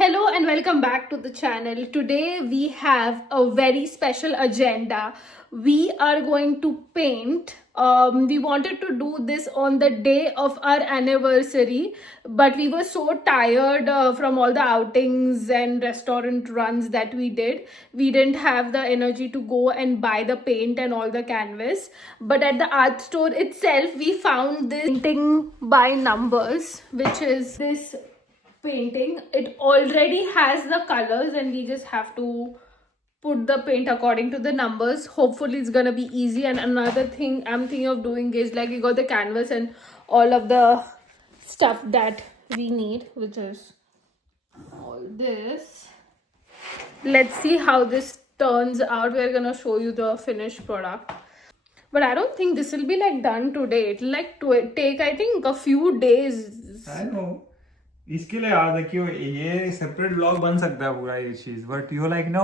Hello and welcome back to the channel. Today we have a very special agenda. We are going to paint. We wanted to do this on the day of our anniversary, but we were so tired from all the outings and restaurant runs that we did. We didn't have the energy to go and buy the paint and all the canvas. But at the art store itself, we found this painting by numbers, which is this painting. It already has the colors and we just have to put the paint according to the numbers. Hopefully it's gonna be easy. And another thing I'm thinking of doing is, like, we got the canvas and all of the stuff that we need, which is all this. Let's see how this turns out. We're gonna show you the finished product, but I don't think this will be like done today. It'll like take, I think, a few days. I know. इसके लिए याद है कि ये separate blog बन सकता है पूरा ये चीज, but you like no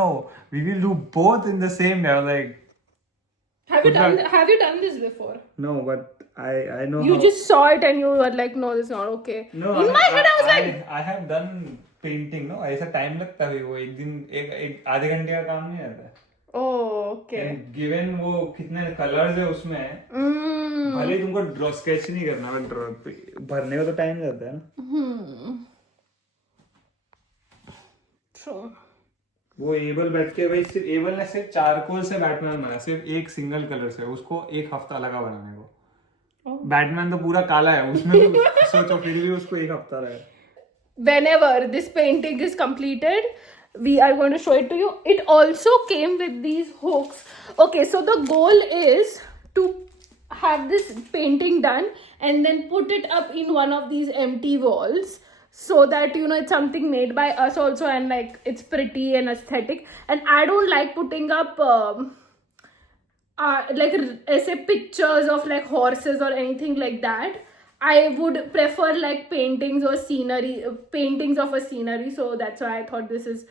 we will do both in the same day. Like Have you done this before? no, but I know You how. just saw it and you were like, no, this is not okay. No, In my head, I was like, I have done painting. No, ऐसा time लगता है वो एक दिन एक आधे घंटे का काम नहीं रहता है. oh, okay. गिवन वो कितने कलर्स है उसमें, भले ही तुमको ड्रॉ स्केच नहीं करना, बट ड्रॉ भरने में तो टाइम जाता है ना. True. वो एबल बैठ के भाई सिर्फ एबल ने सिर्फ चारकोल से बैटमैन बनाया, सिर्फ एक सिंगल कलर से. उसको एक हफ्ता लगा बनाने को. बैटमैन तो पूरा काला है उसमें भी सोचो, फिर भी उसको एक हफ्ता लगा. Whenever this painting is completed, we are going to show it to you. It also came with these hooks. Okay, so the goal is to have this painting done and then put it up in one of these empty walls, so that, you know, it's something made by us also, and like it's pretty and aesthetic. And I don't like putting up like say pictures of like horses or anything like that. I would prefer like paintings or scenery, paintings of a scenery. So that's why I thought this is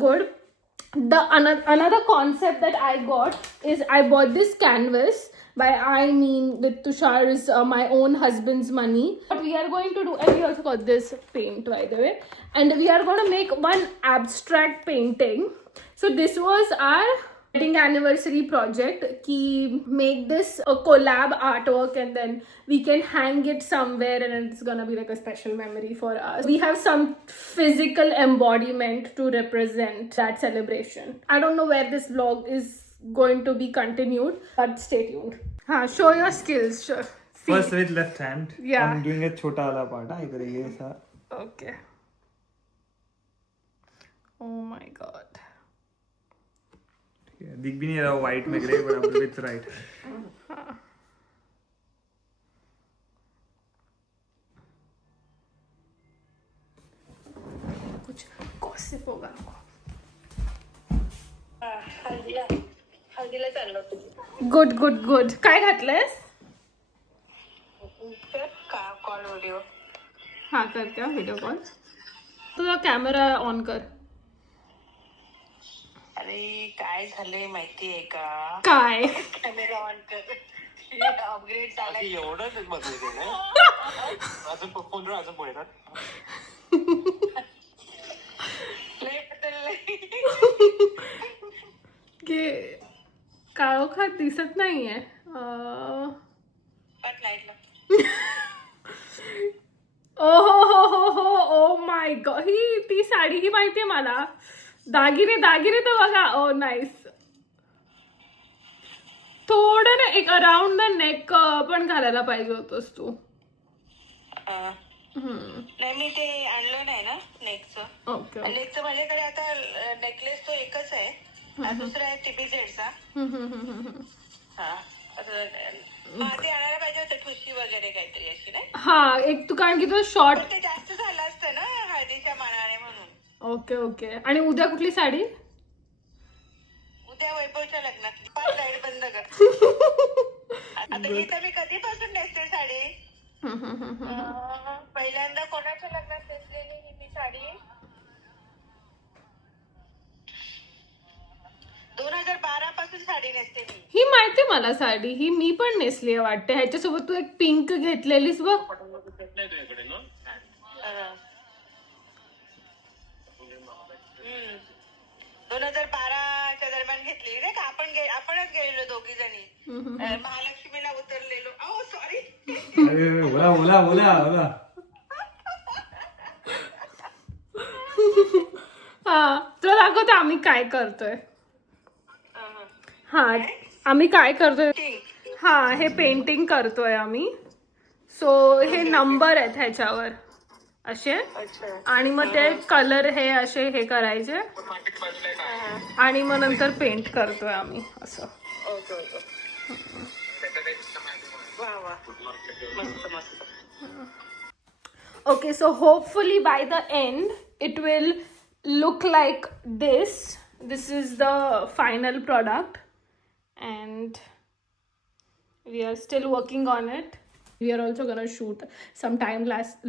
good. The another concept that I got is, I bought this canvas. By I mean with Tushar's my own husband's money. What we are going to do, and we also got this paint, by the way, and we are going to make one abstract painting. So this was our wedding anniversary project, ki make this a collab artwork and then we can hang it somewhere and it's gonna be like a special memory for us. We have some physical embodiment to represent that celebration. I don't know where this vlog is going to be continued, but stay tuned. Show your skills. Sure. First with left hand. Yeah. I'm doing a छोटा वाला part. इधर ये सा. Okay. Oh my god. दिख भी नहीं रहा white में ग्रे, बराबर विथ राइट. कुछ gossip होगा. हल्दीला चाललो गुड. काय घातलंयस? Call video. हा, करते व्हिडिओ कॉल. तुझा कॅमेरा ऑन कर. अरे काय झालंय माहितीये का? काय? कॅमेरा ऑन कर. अपग्रेड झालाय. एवढं बदलते ना. अजून फोनवर अजून पुढे येतात. लय बदललंय. की काळोखात दिसत नाहीये. पण लाईटला. ओ माय गॉड, ही ती साडी ही माहितीये मला. दागिने तर बघा. ओ नाईस. थोडं ना एक अराउंड द नेक पण घालायला पाहिजे होतस तू. नाही, मी ते आणलं नाही ना नेकचं. ओके. नेकचं माझ्याकडे आता नेकलेस तो एकच आहे. दुसरा आहे TPZचा. हा, ते आणायला पाहिजे होतं ठुशी वगैरे काहीतरी अशी, नाही? हा, एक तू, कारण की तो शॉर्ट. ते जास्त झालं असतं ना हळदीच्या मानाने म्हणून. ओके. आणि उद्या कुठली साडी? उद्या वैभवच्या लग्नात. पाच लाईट बंद कर. आता ही तर मी कधीपासून नेसते साडी. पहिल्यांदा कोणाच्या लग्नात नेसलेली ही मी साडी 2012 पासून साडी नेसते मी. ही माहितीये मला साडी. ही मी पण नेसली वाटते. ह्याच्यासोबत तू एक पिंक घेतलेलीस बघ. हा. घेतलेली नाही का आपणच गेलेलो दोघी जणी महालक्ष्मीला उतरलेलो. सॉरी. अरे बोला बोला बोला बोला. हा तुला दाखवते आम्ही काय करतोय. हा आम्ही काय करतोय. हा हे पेंटिंग करतोय आम्ही. सो हे नंबर आहेत ह्याच्यावर असे आणि मग ते कलर हे असे हे करायचे आणि मग नंतर पेंट करतोय आम्ही असं. Okay, so hopefully by the end it will look like this. This is the final product and we are still working on it. We are also gonna shoot some time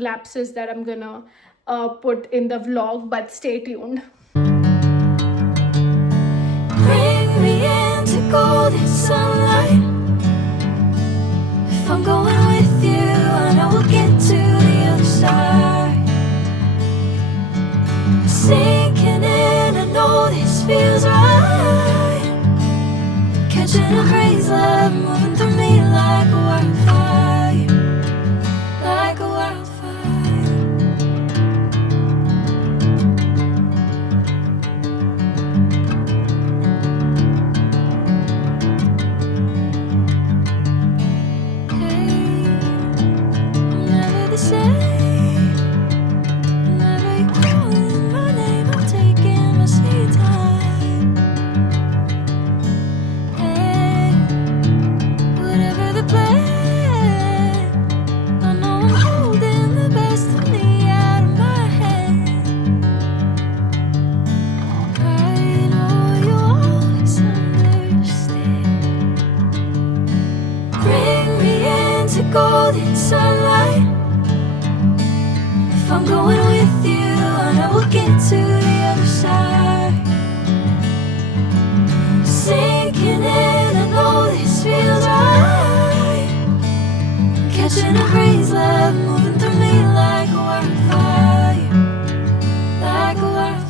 lapses that I'm gonna put in the vlog, but stay tuned. Bring me into golden sunlight. If I'm going with you, I know we'll get to the other side. Sinking in, I know this feels right. Catching a crazy love moving through me like a wildfire, like a wildfire. Never the same. Whenever you're calling my name, I'm taking my sweet time. Hey, whatever the plan, I know I'm holding the best of me out of my hand. I know you always understand. Bring me into golden sunlight. If I'm going with you, I know we'll get to the other side. Sinking in, I know this feels right. Catching a crazy love moving through me like a wildfire, like a wildfire.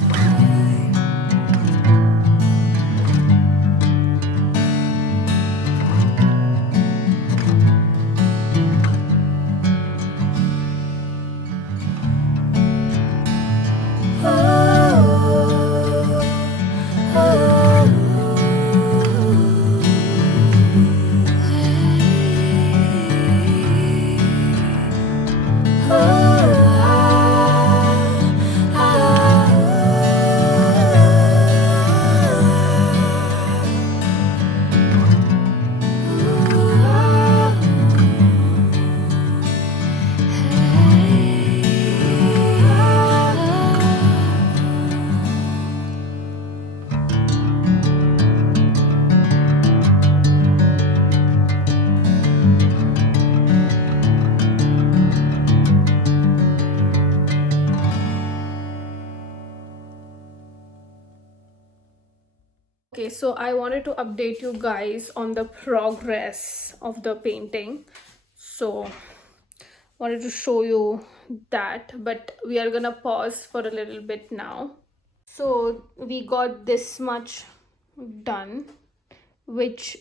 Okay, so I wanted to update you guys on the progress of the painting. So wanted to show you that, but we are gonna pause for a little bit now. So we got this much done, which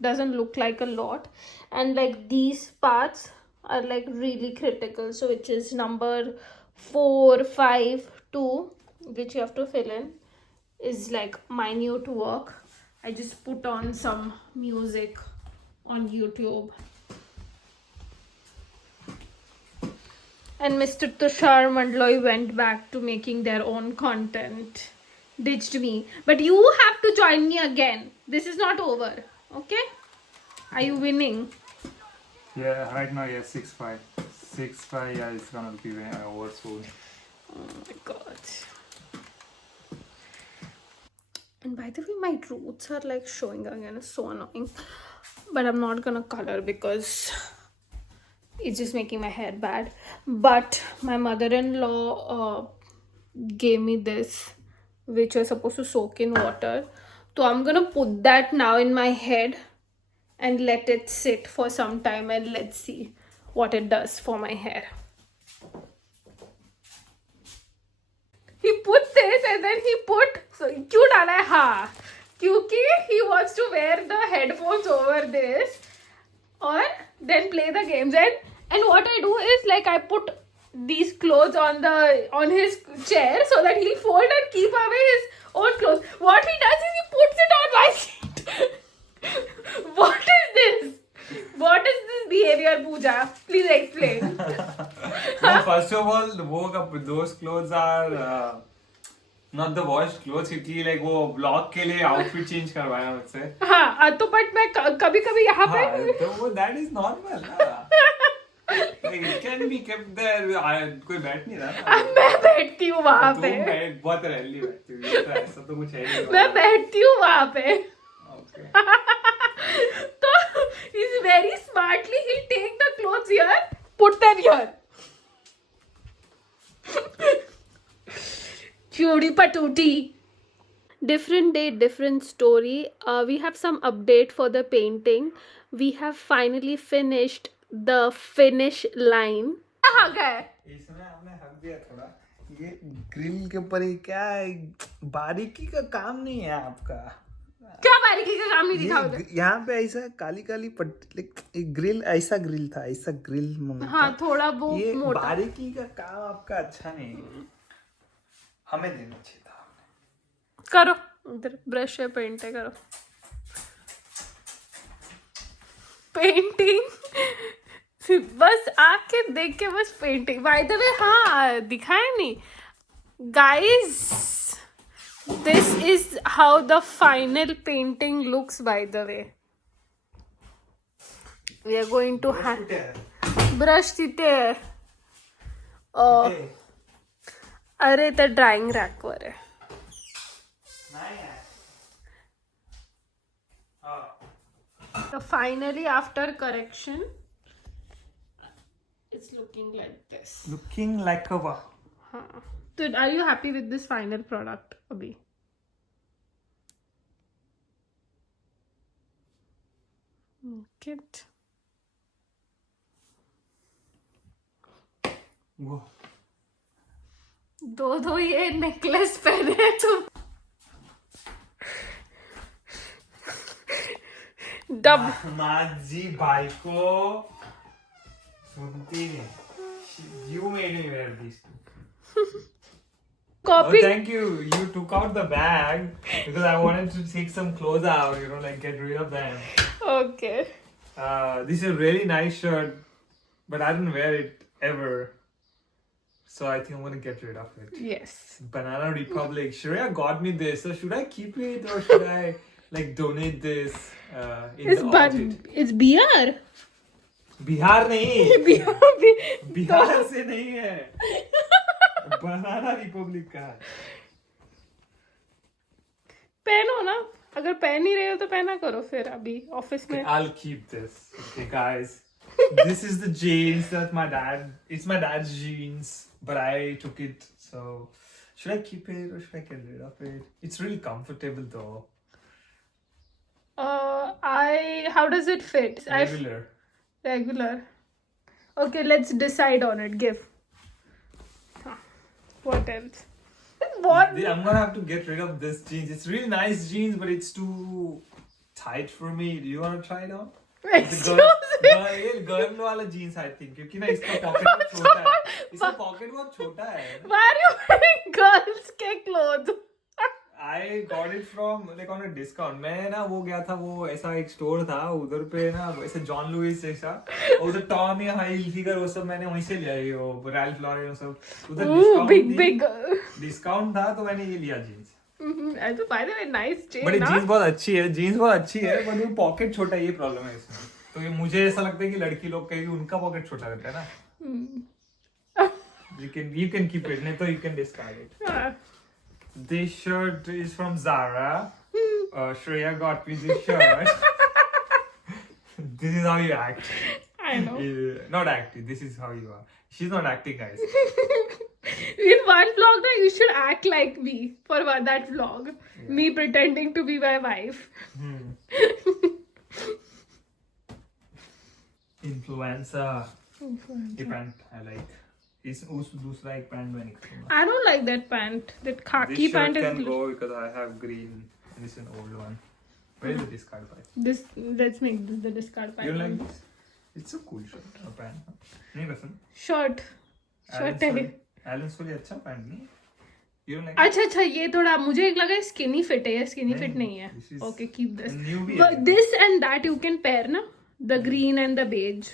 doesn't look like a lot, and like these parts are like really critical, so which is number 4, 5, 2, which you have to fill in, is like minute work. I just put on some music on YouTube. And Mr. Tushar Mandloy went back to making their own content. Ditched me. But you have to join me again. This is not over. Okay? Are you winning? Yeah, right now, yeah, 6-5. 6-5, yeah, it's gonna be over soon. Oh my god. And by the way, my roots are like showing again. It's so annoying. But I'm not gonna color because it's just making my hair bad. But my mother-in-law gave me this, which was supposed to soak in water. So I'm gonna put that now in my head and let it sit for some time, and let's see what it does for my hair. He put this and then he put, so क्यों डाला है? हाँ, क्योंकि he wants to wear the headphones over this or then play the games. And what I do is like I put these clothes on his chair so that he'll fold and keep away his own clothes. What he does is he puts it on my seat. What is this? What is this behavior, Pooja? Please explain. No, first of all, those clothes are not the washed clothes, क्योंकि like वो blog के लिए outfit change करवाया मुझसे. हाँ तो but मैं कभी कभी यहाँ पे हाँ, तो वो that is normal. Like, it can be kept there. कोई बैठ नहीं रहा. मैं बैठती हूँ वहाँ पे. बहुत रैली बैठती हूँ. तो ऐसा तो कुछ है नहीं. मैं बैठती हूँ वहाँ पे. Okay. तो he's very smartly he'll take the clothes here, put them here. Chudi patooty. Different day, different story. We have some update for the painting. We have finally finished the finish line. कहाँ गए? इसमें आपने हक दिया थोड़ा. ये grill के ऊपर ही क्या है, बारीकी का काम नहीं है आपका. क्या बारीकी का काम नहीं दिखाओ उधर? यहाँ पे ऐसा काली काली पट्टी ग्रिल, ऐसा ग्रिल था, ऐसा ग्रिल मंगा. हाँ थोड़ा वो ये मोटा. बारीकी का काम आपका अच्छा नहीं है. हमें देना चाहिए था. करो उधर ब्रश है, पेंट है, करो पेंटिंग. बस आके देख के बस पेंटिंग. बाय द वे हाँ दिखाया नहीं guys. This is how the final painting looks, by the way. We are going to brush तिथे. अरे तर ड्राइंग रॅक वर आहे. So finally, after correction, it's looking like this. Looking like a wow. So are you happy with this final product, Abhi? Good. Whoa. दो ये necklace पहने हैं तुम. Dub माझी बायको सुनती नहीं. You made me wear these. Copy. Oh, thank you. You took out the bag because I wanted to take some clothes out, like get rid of them. Okay. This is a really nice shirt, but I didn't wear it ever. So I think I'm gonna get rid of it. Yes. Banana Republic. Shreya got me this. So should I keep it or should I like donate this in It's the but audit? it's BR. Bihar नहीं. BR. Bihar से नहीं है. बनाना Republic का है. पहनो ना. अगर पहन ही रहे हो तो पहना करो फिर अभी ऑफिस में. I'll keep this. Okay, guys. This is the jeans that my dad. It's my dad's jeans, but I took it. So, should I keep it or should I get rid of it? It's really comfortable though. How does it fit? Regular. Okay, let's decide on it. Give. What else? What? I'm gonna have to get rid of this jeans. It's really nice jeans, but it's too tight for me. Do you wanna try it on? Excuse girl वाला jeans I think, क्योंकि ना इसका pocket बहुत छोटा है. इसका pocket बहुत छोटा है. Why are you wearing girls के clothes? I got it from like on a discount. मैं ना वो गया था, वो ऐसा एक स्टोर था उधर पे ना, ऐसे जॉन लुइस जैसा, और उधर टॉमी हिलफिगर वो सब मैंने वहीं से लिया है. वो रैल्फ लॉरेन वो सब उधर Big. डिस्काउंट था तो मैंने ये लिया jeans. Also, by the way, nice chain. But jeans बहुत अच्छी है, बट वो पॉकेट छोटा है, ये प्रॉब्लम है इसमें. तो ये मुझे ऐसा लगता है कि लड़की लोग कहेगी उनका पॉकेट छोटा रहता है ना. You can keep it, नहीं तो you can discard it. This shirt is from Zara. Shreya got me this shirt. This is how you act. I know. Not acting. This is how you are. She's not acting, guys. In one vlog, you should act like me for that vlog. Yeah. Me pretending to be my wife. Influencer. ये pant I like. उस दूसरा एक pant मैं निकालूंगा. I don't like that pant. That khaki This shirt pant is. can go because I have green This is an old one. Where is the discard pile? This, let's make this the discard pile. You like this? It's a cool shirt. Pant. नहीं पसंद? Shirt. Shirt है. Allen Solly अच्छा pant नहीं? You don't like? अच्छा अच्छा, ये थोड़ा मुझे लगा स्किनी फिट है. स्किनी फिट नहीं है. Okay, keep this. New भी But this and that you can pair ना? The green and the beige.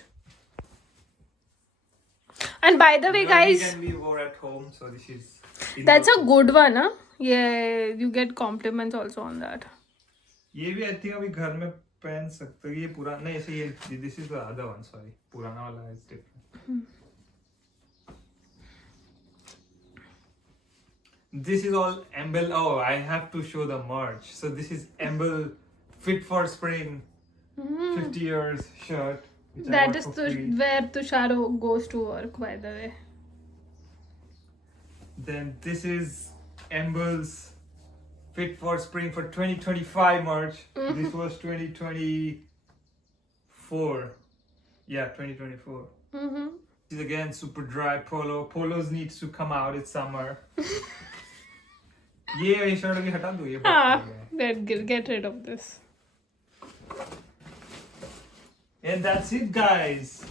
And by the way, guys, can be wore at home, so this is. that's a good one, huh? Yeah, you get compliments also on that. ये भी I think अभी घर में पहन सकते हो. ये पुराना नहीं ऐसे ये. This is the other one. Sorry, पुराना वाला is different. This is all Embel. Oh, I have to show the merch. So this is Embel Fit for Spring 50 years shirt. which I That got is for free. where Tushar goes to work, by the way. Then this is Embel's Fit for Spring for 2025 merch. This was 2024. Yeah, 2024. This is again super dry polo. Polos needs to come out. It's summer. ये shirt अभी हटा दो. ये Ah, बहुत get rid of this. And that's it, guys.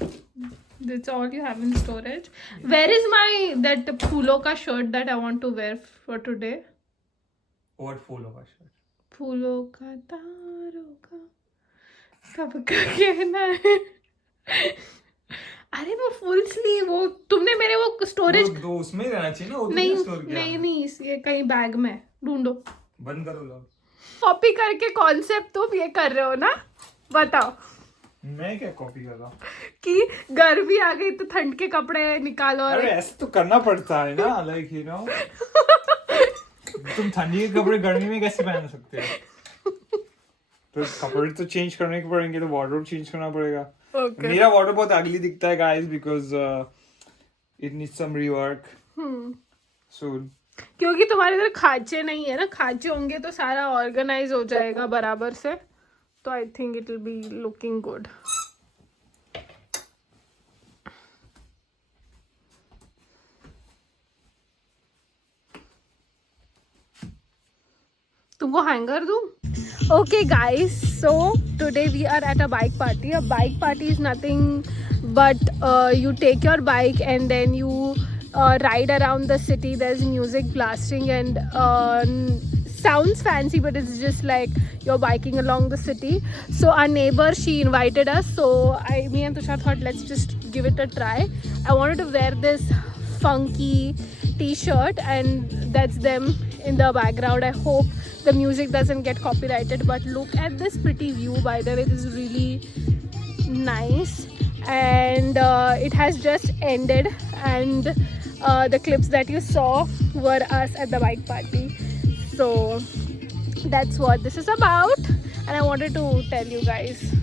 That's all you have in storage. Where is my that phoolo ka shirt that I want to wear for today? What polo का shirt? फूलों का तारों का सबका कहना है. अरे वो फुल स्लीव, वो तुमने मेरे वो स्टोरेज दो उसमें ही रहना चाहिए ना. वो नहीं स्टोर किया. नहीं ये कहीं बैग में ढूंढो. बंद करो लोग. कॉपी करके कॉन्सेप्ट तुम ये कर रहे हो ना, बताओ. मैं क्या कॉपी कर रहा हूँ? कि गर्मी आ गई तो ठंड के कपड़े निकालो. और अरे ऐसे तो करना पड़ता है ना. Like you know. तुम ठंडी के कपड़े गर्मी में कैसे पहन सकते हो? तो कपड़े तो चेंज करने के पड़ेंगे, तो वार्डरोब चेंज करना पड़ेगा. Okay. मेरा वार्डरोब बहुत अगली दिखता है guys because it needs some rework soon. क्योंकि तुम्हारे इधर खांचे नहीं है ना. खांचे होंगे तो सारा ऑर्गेनाइज हो जाएगा बराबर से. तो I think it will be looking good. तुमको हैंगर दूं? Okay guys, so today we are at a bike party. A bike party is nothing but you take your bike and then you ride around the city. There's music blasting and sounds fancy, but it's just like you're biking along the city. So our neighbor, she invited us, so me and Tushar thought let's just give it a try. I wanted to wear this funky t-shirt and that's them in the background. I hope the music doesn't get copyrighted, but look at this pretty view. By the way, this is really nice and it has just ended, and the clips that you saw were us at the bike party. So that's what this is about and I wanted to tell you guys.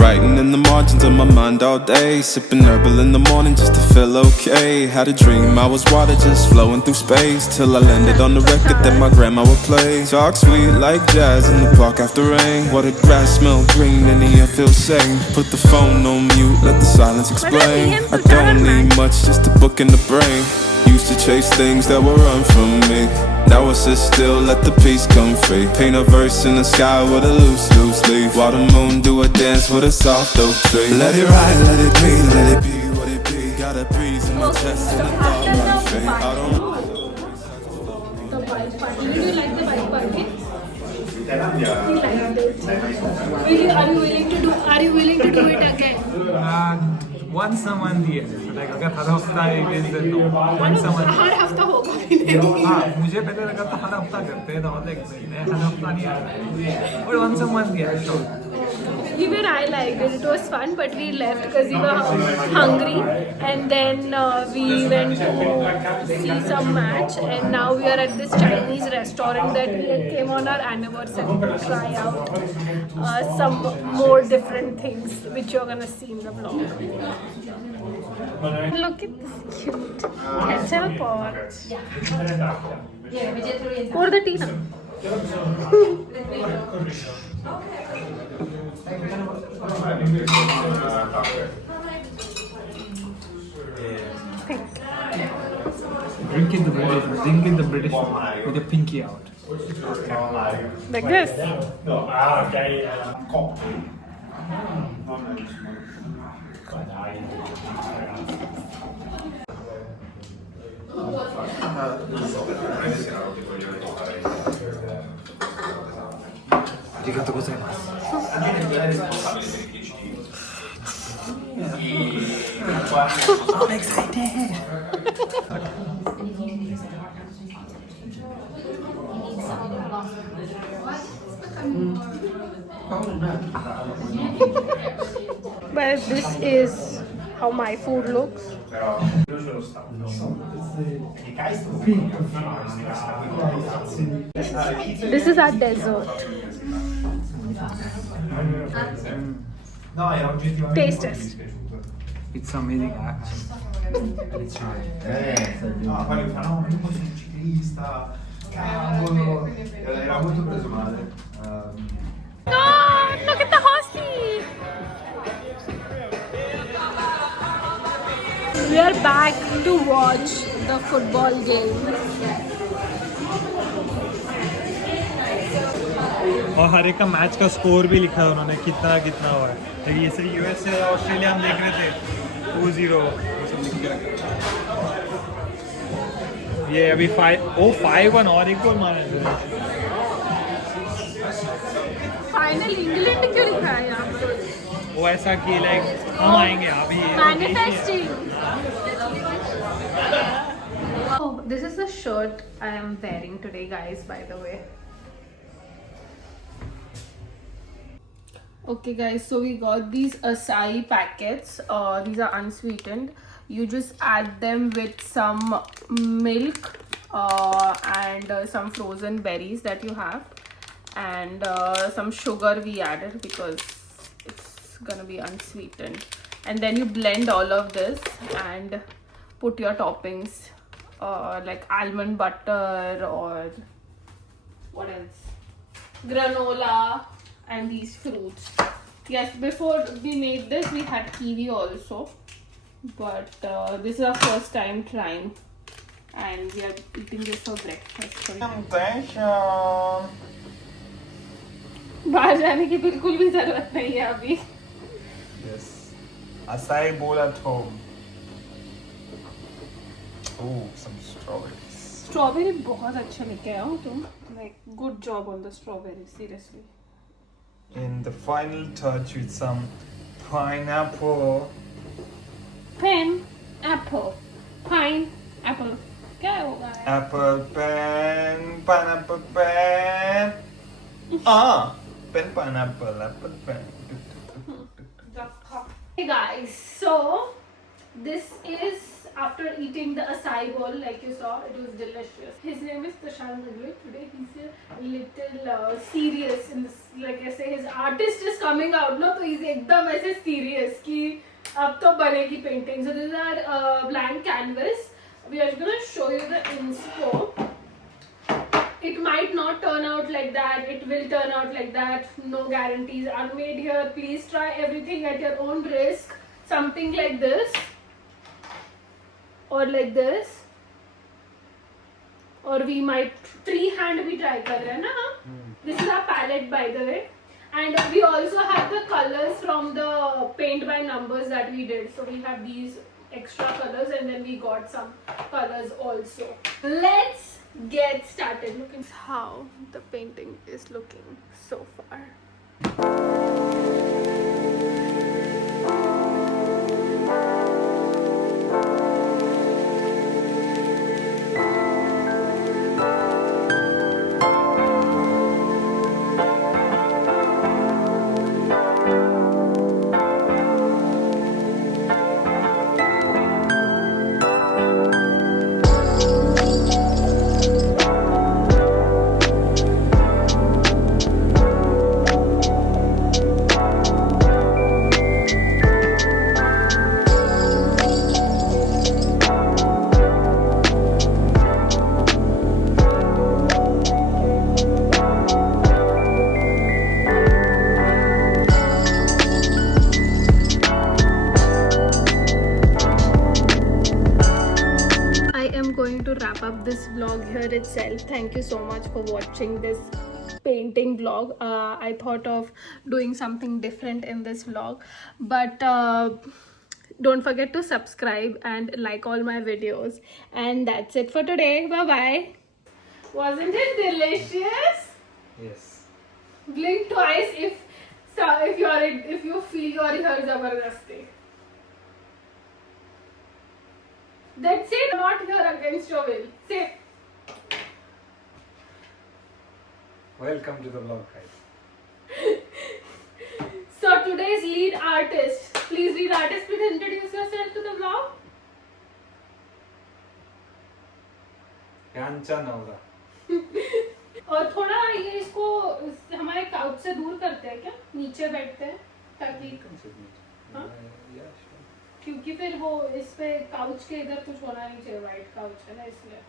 Writing in the margins of my mind all day, sipping herbal in the morning just to feel okay. Had a dream I was water just flowing through space, till I landed on the record that my grandma would play. Talk sweet like jazz in the park after rain. Water grass smell green and the air feels sane. Put the phone on mute, let the silence explain. I don't need much, just a book in the brain. Used to chase things that were run from me. Now I sit still, let the peace come free. Paint a verse in the sky with a loose leaf. While the moon do a dance with a soft oak tree. Let it ride, let it be what it be. Got a breeze in my chest and a thought like fate. I don't know. The bike party. Did you like the bike party? He liked it. Really, are you willing to do it again? Once a month, yes. Like अगर हर हफ्ता it is then no. Once a month. हर हफ्ता होगा भी नहीं. हाँ, मुझे पहले लगा था हर हफ्ता करते हैं, तो मतलब हर हफ्ता नहीं आ रहा है. But once a month, yeah, sure. Even I liked it. It was fun, but we left because we were hungry, and then we went to see some match, and now we are at this Chinese restaurant that we came on our anniversary to try out some more different things, which you're gonna see in the vlog. Look at this cute ketchup pot. Pour the tea now. the British one. Drink in the British one with your pinky out. Like this. Arigatou gozaimasu. I'm excited. But this is how my food looks. This is our dessert. Taste test. It's amazing actually. No, poi mi fanno un ciclista, cavolo, era molto preso male. Oh, look at the horsey! We are back to watch the football game. और हर एक का match का score भी लिखा है उन्होंने कितना कितना हुआ है. लेकिन जैसे यूएसए ऑस्ट्रेलिया हम देख रहे थे 2-0 ये अभी 5-1 और एक गोल मारा है. फाइनल इंग्लैंड क्यों लिखा है यहाँ पर? वो ऐसा कि लाइक हम आएंगे अभी. Manifesting. Oh, this is the shirt I am wearing today, guys, by the way. Okay, guys, so we got these acai packets. These are unsweetened. You just add them with some milk and some frozen berries that you have, and some sugar we added because it's gonna be unsweetened. And then you blend all of this and put your toppings like almond butter or what else, granola, and these fruits. Yes, before we made this we had kiwi also, but this is our first time trying and we are eating this for breakfast. बाहर जाने की बिल्कुल भी जरूरत नहीं है अभी. Yes. Acai bowl at home. Oh, some strawberries. Strawberry बहुत अच्छे लेके आए हो तुम. Like good job on the strawberry, seriously. And the final touch with some pineapple. Pen, apple, pine, apple. क्या होगा? Apple pen, pineapple pen. Ah, pen pineapple, apple pen. Hey guys, so this is after eating the acai bowl, like you saw, it was delicious. His name is Prashant Nagli. Today he's a little serious in this, like I say, his artist is coming out, no? So he's एकदम ऐसे serious कि अब तो बनेगी painting. So this is our blank canvas. We are gonna show you the inspo. It might not turn out like that, it will turn out like that, no guarantees are made here. Please try everything at your own risk. Something like this or like this, or we might freehand भी try कर रहे हैं ना. This is our palette, by the way, and we also have the colors from the paint by numbers that we did. So we have these extra colors and then we got some colors also. Let's get started. Look at how the painting is looking so far. itself. Thank you so much for watching this painting vlog. I thought of doing something different in this vlog, but don't forget to subscribe and like all my videos. And that's it for today. Bye bye. Wasn't it delicious? Yes. Blink twice if you feel you are here जबरदस्ती. That's it. Not here against your will. Say. Welcome to the vlog, guys. So today's lead artist. Please, lead artist, please introduce yourself to the vlog. यांचा नवरा. और थोड़ा ये इसको हमारे couch से दूर करते हैं क्या? नीचे बैठते हैं ताकि हाँ? क्योंकि फिर वो इस पे काउच के इधर कुछ होना नहीं चाहिए. वाइट काउच है ना इसलिए.